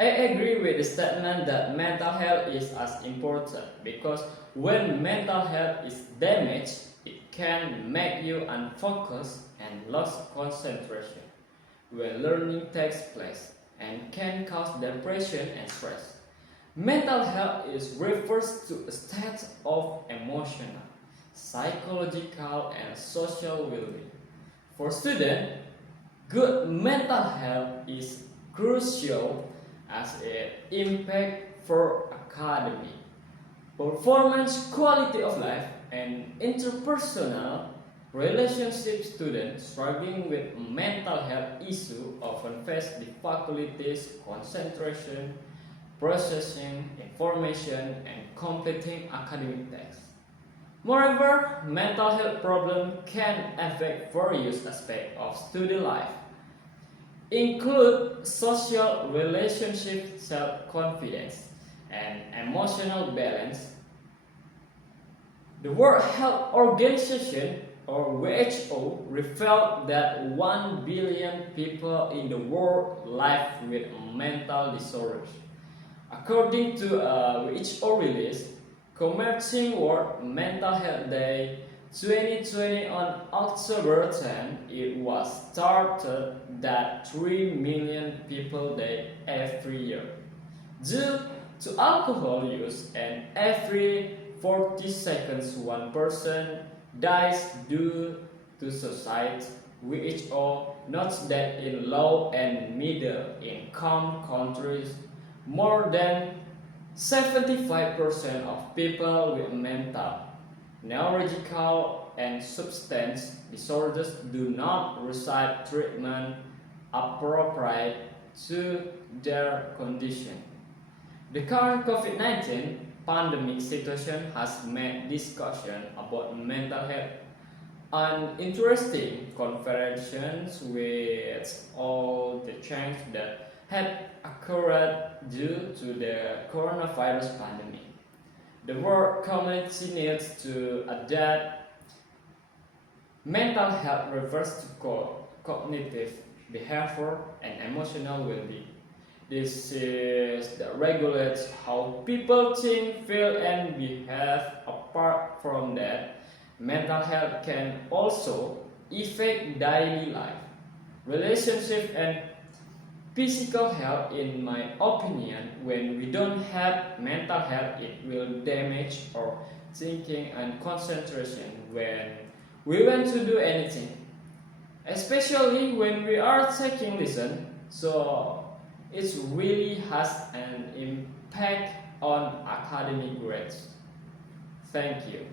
I agree with the statement that mental health is as important because when mental health is damaged, it can make you unfocused and lose concentration when learning takes place and can cause depression and stress. Mental health is refers to a state of emotional, psychological, and social well-being. For students, good mental health is crucial as it impacts for academic, performance, quality of life, and interpersonal relationships. Students struggling with mental health issues often face difficulties concentration, processing information, and completing academic tasks. Moreover, mental health problems can affect various aspects of student life, include social relationship, self-confidence, and emotional balance. The World Health Organization or WHO revealed that 1 billion people in the world live with mental disorders. According to a WHO release, commemorating World Mental Health Day 2020 on October 10, it was started that 3 million people die every year due to alcohol use, and every 40 seconds one person dies due to suicide. WHO notes that in low and middle income countries, more than 75% of people with mental, neurological, and substance disorders do not receive treatment appropriate to their condition. The current COVID-19 pandemic situation has made discussion about mental health an interesting conversations with all the change that had occurred due to the coronavirus pandemic. The world community needs to adapt. Mental health refers to cognitive, behavior, and emotional well-being. This is that regulates how people think, feel, and behave. Apart from that, mental health can also affect daily life, relationship, and physical health. In my opinion, when we don't have mental health, it will damage our thinking and concentration when we want to do anything, especially when we are taking lesson. So it really has an impact on academic grades. Thank you.